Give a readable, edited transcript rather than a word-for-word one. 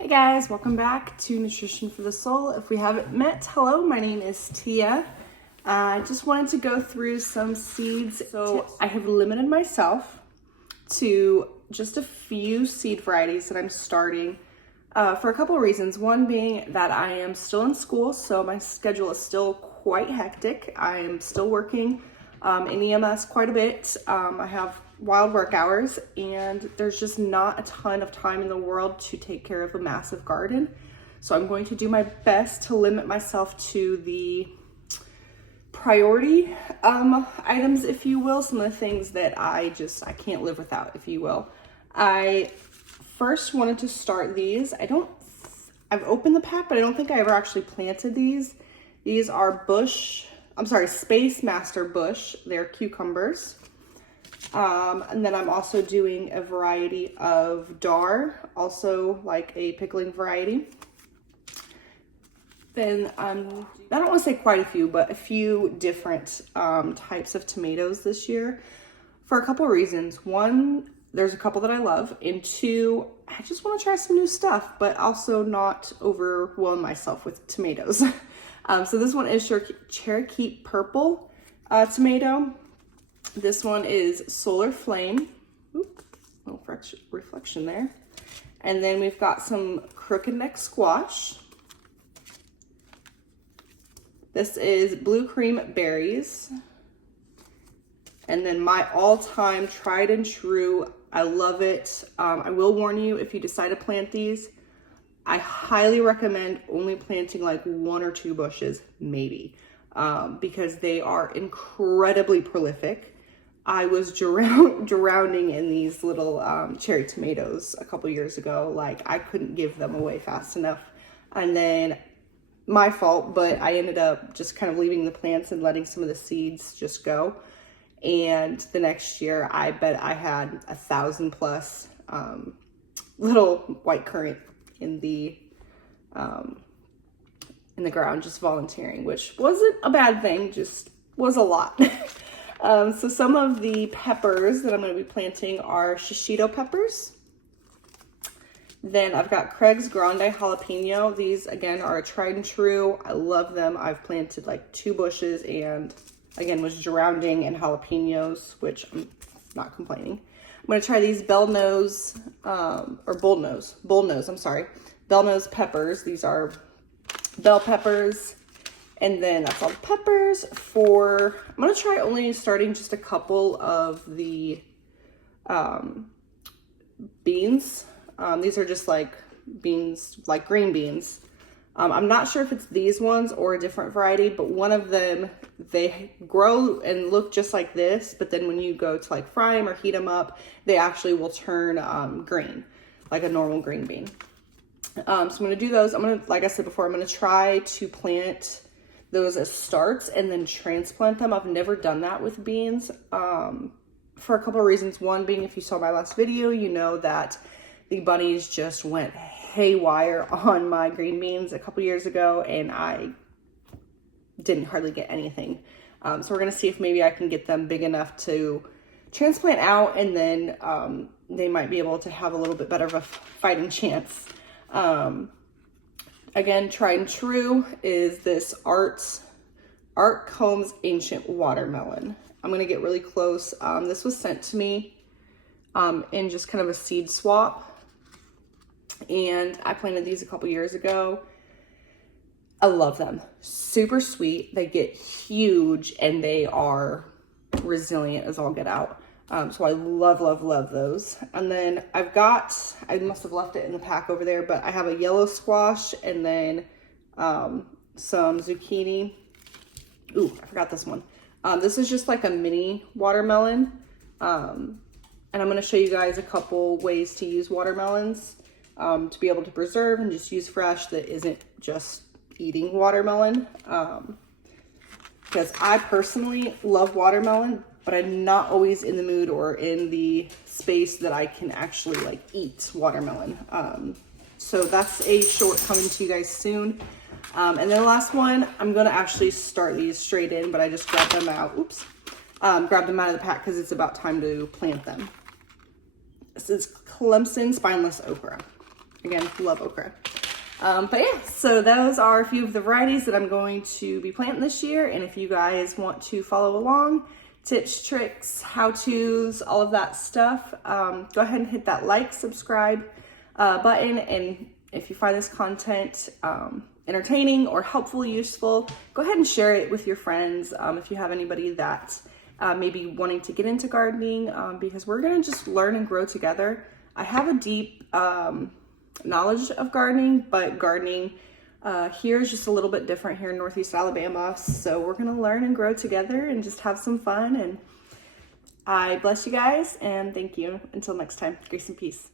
Hey guys, welcome back to Nutrition for the Soul. If we haven't met, hello, my name is Tia. I just wanted to go through some seeds. So I have limited myself to just a few seed varieties that I'm starting for a couple of reasons. One being that I am still in school, so my schedule is still quite hectic. I am still working in EMS quite a bit. I have wild work hours, and there's just not a ton of time in the world to take care of a massive garden. So I'm going to do my best to limit myself to the priority items, if you will, some of the things that I can't live without, if you will. I first wanted to start these. I've opened the pack, but I don't think I ever actually planted these. These are Space Master Bush. They're cucumbers. And then I'm also doing a variety of Dar, also like a pickling variety. Then I don't want to say quite a few, but a few different types of tomatoes this year for a couple of reasons. One, there's a couple that I love, and two, I just want to try some new stuff, but also not overwhelm myself with tomatoes. So this one is Cherokee Purple tomato. This one is Solar Flame. Oop, little reflection there. And then we've got some Crooked Neck Squash. This is Blue Cream Berries. And then my all-time tried and true, I love it. I will warn you, if you decide to plant these, I highly recommend only planting like 1 or 2 bushes, maybe, because they are incredibly prolific. I was drowning in these little cherry tomatoes a couple years ago. Like, I couldn't give them away fast enough. And then, my fault, but I ended up just kind of leaving the plants and letting some of the seeds just go. And the next year, I bet I had 1,000 plus little white currant in the ground, just volunteering, which wasn't a bad thing, just was a lot. So some of the peppers that I'm going to be planting are shishito peppers. Then I've got Craig's Grande Jalapeno. These, again, are a tried and true. I love them. I've planted like 2 bushes and, again, was drowning in jalapenos, which I'm not complaining. I'm going to try these bullnose peppers. These are bell peppers. And then that's all the peppers. I'm going to try only starting just a couple of the beans. These are just like beans, like green beans. I'm not sure if it's these ones or a different variety, but one of them, they grow and look just like this, but then when you go to like fry them or heat them up, they actually will turn green, like a normal green bean. So I'm going to do those. Like I said before, I'm going to try to plant those as starts and then transplant them. I've never done that with beans for a couple of reasons. One being, if you saw my last video, you know that the bunnies just went haywire on my green beans a couple years ago, and I didn't hardly get anything. So we're going to see if maybe I can get them big enough to transplant out, and then they might be able to have a little bit better of a fighting chance. Again, tried and true is this Art Combs Ancient Watermelon. I'm going to get really close. This was sent to me in just kind of a seed swap. And I planted these a couple years ago. I love them. Super sweet. They get huge and they are resilient as all get out. So I love, love, love those. And then I must have left it in the pack over there, but I have a yellow squash and then some zucchini. Ooh, I forgot this one. This is just like a mini watermelon. And I'm going to show you guys a couple ways to use watermelons to be able to preserve and just use fresh that isn't just eating watermelon. Because I personally love watermelon, but I'm not always in the mood or in the space that I can actually like eat watermelon. So that's a short coming to you guys soon. And then the last one, I'm gonna actually start these straight in, but I just grabbed them out. Oops. Grabbed them out of the pack because it's about time to plant them. This is Clemson Spineless Okra. Again, love okra. But yeah, so those are a few of the varieties that I'm going to be planting this year. And if you guys want to follow along, tips, tricks, how-tos, all of that stuff, go ahead and hit that like, subscribe button. And if you find this content entertaining or helpful, useful, go ahead and share it with your friends. If you have anybody that may be wanting to get into gardening, because we're gonna just learn and grow together. I have a deep knowledge of gardening, but gardening here is just a little bit different here in Northeast Alabama. So we're gonna learn and grow together and just have some fun. And I bless you guys and thank you. Until next time, grace and peace.